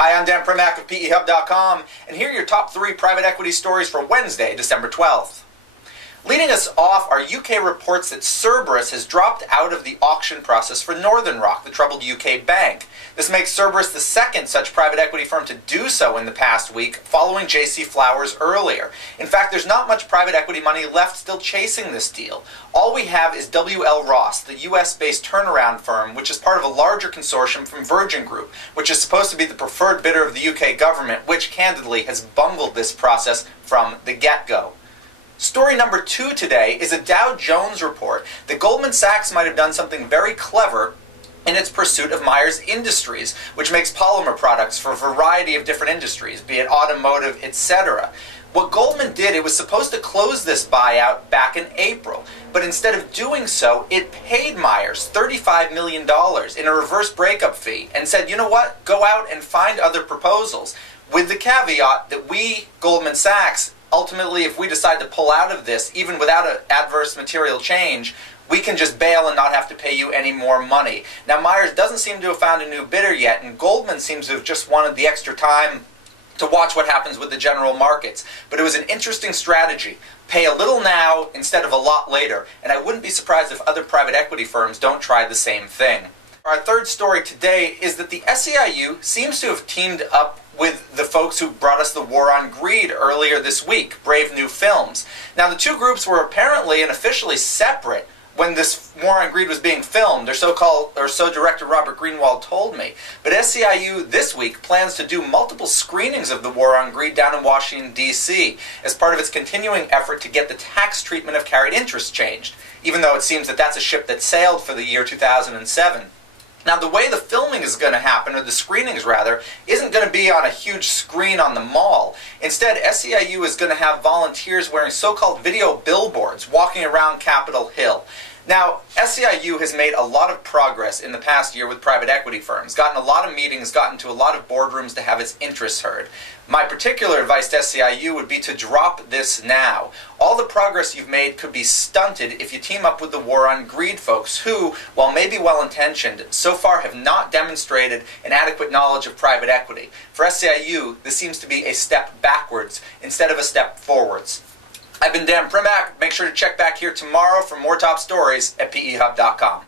Hi, I'm Dan Primack of peHUB.com, and here are your top 3 private equity stories for Wednesday, December 12th. Leading us off are UK reports that Cerberus has dropped out of the auction process for Northern Rock, the troubled UK bank. This makes Cerberus the second such private equity firm to do so in the past week, following JC Flowers earlier. In fact, there's not much private equity money left still chasing this deal. All we have is W.L. Ross, the US-based turnaround firm, which is part of a larger consortium from Virgin Group, which is supposed to be the preferred bidder of the UK government, which, candidly, has bungled this process from the get-go. Story number 2 today is a Dow Jones report that Goldman Sachs might have done something very clever in its pursuit of Myers Industries, which makes polymer products for a variety of different industries, be it automotive, etc. What Goldman did, it was supposed to close this buyout back in April, but instead of doing so, it paid Myers $35 million in a reverse breakup fee and said, you know what, go out and find other proposals, with the caveat that we, Goldman Sachs, ultimately, if we decide to pull out of this, even without an adverse material change, we can just bail and not have to pay you any more money. Now, Myers doesn't seem to have found a new bidder yet, and Goldman seems to have just wanted the extra time to watch what happens with the general markets. But it was an interesting strategy. Pay a little now instead of a lot later, and I wouldn't be surprised if other private equity firms don't try the same thing. Our third story today is that the SEIU seems to have teamed up with the folks who brought us the War on Greed earlier this week, Brave New Films. Now, the two groups were apparently and officially separate when this War on Greed was being filmed, or so director Robert Greenwald told me. But SEIU this week plans to do multiple screenings of the War on Greed down in Washington, D.C. as part of its continuing effort to get the tax treatment of carried interest changed, even though it seems that that's a ship that sailed for the year 2007. Now, the way the filming is going to happen, or the screenings rather, isn't going to be on a huge screen on the mall. Instead, SEIU is going to have volunteers wearing so-called video billboards walking around Capitol Hill. Now, SEIU has made a lot of progress in the past year with private equity firms, gotten a lot of meetings, gotten to a lot of boardrooms to have its interests heard. My particular advice to SEIU would be to drop this now. All the progress you've made could be stunted if you team up with the War on Greed folks who, while maybe well-intentioned, so far have not demonstrated an adequate knowledge of private equity. For SEIU, this seems to be a step backwards instead of a step forwards. I've been Dan Primack. Make sure to check back here tomorrow for more top stories at peHUB.com.